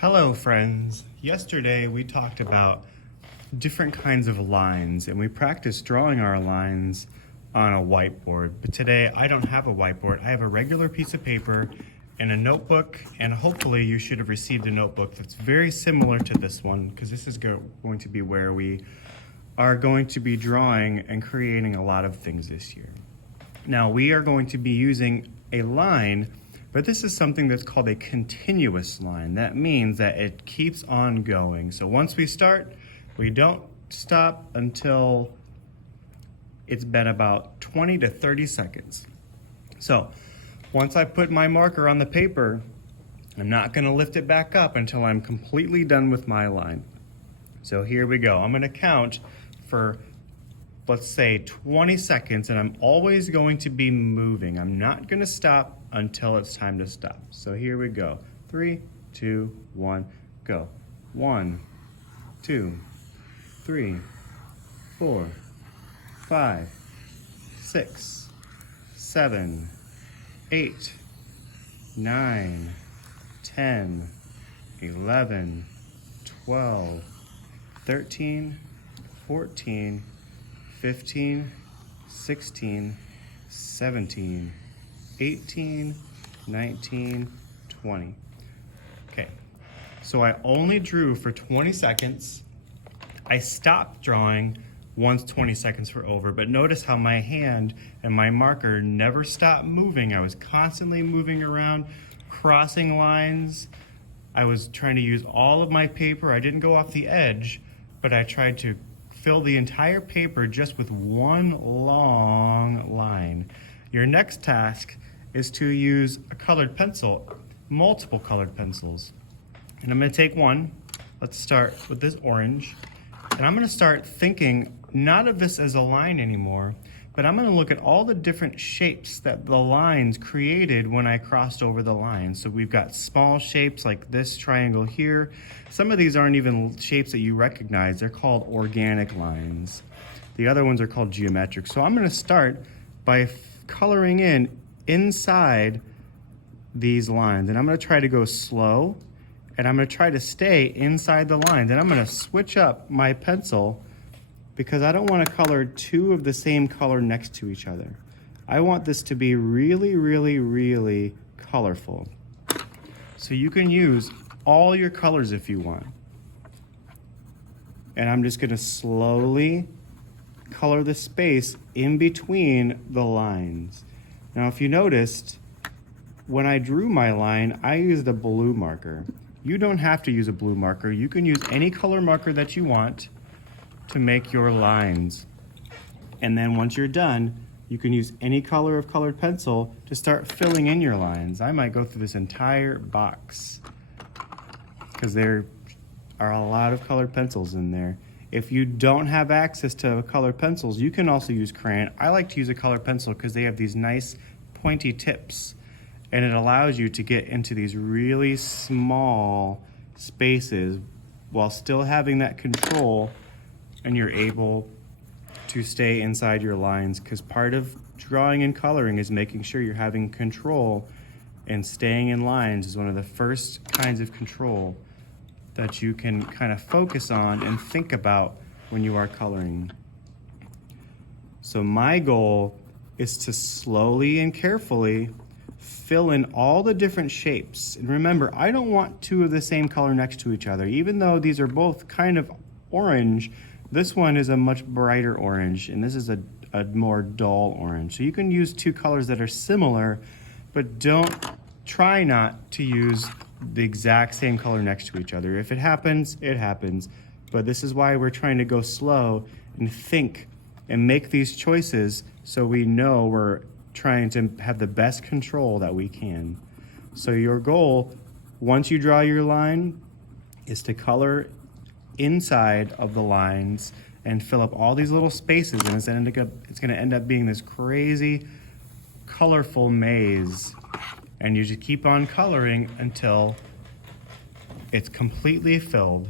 Hello friends. Yesterday we talked about different kinds of lines and we practiced drawing our lines on a whiteboard. But today I don't have a whiteboard. I have a regular piece of paper and a notebook, and hopefully you should have received a notebook that's very similar to this one, because this is going to be where we are going to be drawing and creating a lot of things this year. Now we are going to be using a line, but this is something that's called a continuous line. That means that it keeps on going. So once we start, we don't stop until it's been about 20 to 30 seconds. So once I put my marker on the paper, I'm not gonna lift it back up until I'm completely done with my line. So here we go. I'm gonna count for, let's say, 20 seconds, and I'm always going to be moving. I'm not gonna stop until it's time to stop. So here we go. 3, 2, 1, go. 1, 2, 3, 4, 5, 6, 7, 8, 9, 10, 11, 12, 13, 14, 15, 16, 17, 18, 19, 20. Okay, so I only drew for 20 seconds. I stopped drawing once 20 seconds were over, but notice how my hand and my marker never stopped moving. I was constantly moving around, crossing lines. I was trying to use all of my paper. I didn't go off the edge, but I tried to fill the entire paper just with one long line. Your next task is to use a colored pencil, multiple colored pencils. And I'm gonna take one. Let's start with this orange. And I'm gonna start thinking not of this as a line anymore, but I'm gonna look at all the different shapes that the lines created when I crossed over the line. So we've got small shapes like this triangle here. Some of these aren't even shapes that you recognize. They're called organic lines. The other ones are called geometric. So I'm gonna start by coloring in inside these lines. And I'm gonna try to go slow, and I'm gonna try to stay inside the lines. And I'm gonna switch up my pencil because I don't wanna color two of the same color next to each other. I want this to be really, really, really colorful. So you can use all your colors if you want. And I'm just gonna slowly color the space in between the lines. Now, if you noticed, when I drew my line, I used a blue marker. You don't have to use a blue marker. You can use any color marker that you want to make your lines. And then once you're done, you can use any color of colored pencil to start filling in your lines. I might go through this entire box because there are a lot of colored pencils in there. If you don't have access to colored pencils, you can also use crayon. I like to use a colored pencil because they have these nice pointy tips, and it allows you to get into these really small spaces while still having that control, and you're able to stay inside your lines, because part of drawing and coloring is making sure you're having control, and staying in lines is one of the first kinds of control that you can kind of focus on and think about when you are coloring. So my goal is to slowly and carefully fill in all the different shapes. And remember, I don't want two of the same color next to each other. Even though these are both kind of orange, this one is a much brighter orange, and this is a more dull orange. So you can use two colors that are similar, but try not to use the exact same color next to each other. If it happens, it happens. But this is why we're trying to go slow and think and make these choices so we know we're trying to have the best control that we can. So your goal, once you draw your line, is to color inside of the lines and fill up all these little spaces, and it's gonna end up being this crazy, colorful maze. And you just keep on coloring until it's completely filled.